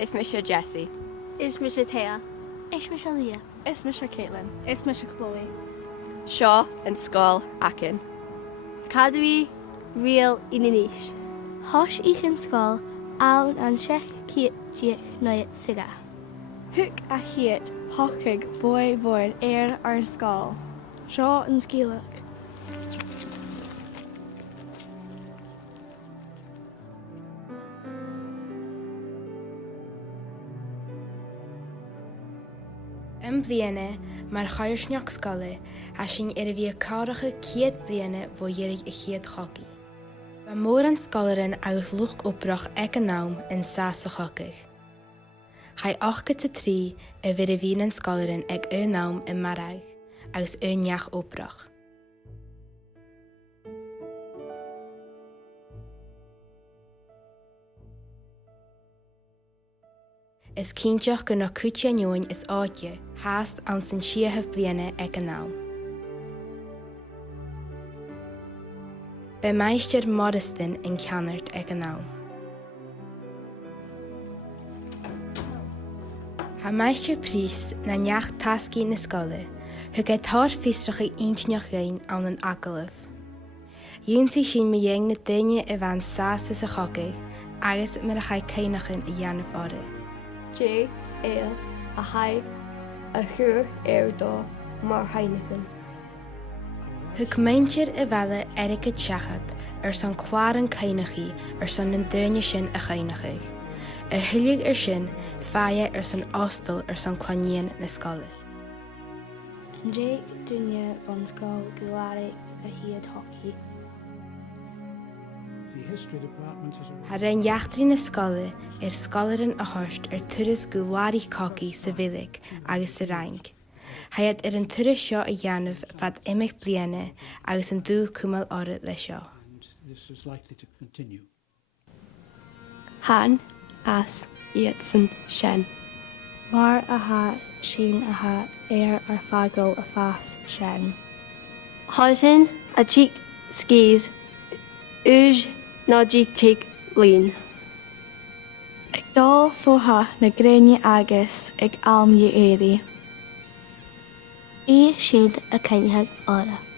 Is me seo Jessie. Is me sé Thea. Is me se Leah. Is me se Caitlin. Is me se Chloe. Seo an Sgoil Acadamaidh. Acadamaidh Rìoghail inaníis. Thos ich an Sgoil ann an seach Chiad nó Sgoil. Thug a Chiad hocaigh bóid ar Sgoil. Seo an Sgéalach. Bliana mar chairneach scoile a sin ar a bhí cáracha Chiad bliana bó dhéirigh a Chiad chogaí. Ba mór an scolaran agus luch obrach ag an nám in sás a chogaigh. Chai 8-3 a bhir a bhín an scolaran ag an nám in maraigh agus neach obrach. Is cínteach go na cúte neoin is áite, háast an san siathah bliana ag an nám. Be meistear Modestin in ceannart ag an nám. Tá meistear prís na neach tascí na scoile, thug é táir fistracha intneach gain an an Acadamaidh. Dúntaí sin me dhéang na duine a bhain sás a chogaigh, agus mar a chaid céinechan a dhéanamh ára. J éal a haid a chuir dó mar hainechan. Thug meintir a bheile Erica Chiad ar san chláran céinechaí ar san an duine sin a chéinechaigh. A thuigh ar sin feadhe ar san ostal ar san cloníon na scoile. An Jake duine van Sgoil go leir a Chiad hoci. Tá raon deachtarí na scoile ar scolaran a thuirt ar turas go láirí cocaí sa bhilig agus sa rang. Chaiad ar an turas seo a dhéanamh fad imich bliana agus an dúil cúmal ára le seo. Han as iad san sin. Mar a ha sin a ha ar fagó a fás sin. Hásin a tíigh scíos ús ná dí tíigh líon. Ag dá fótha na gréine agus ag almí éirí. Í siad a céinteag ára.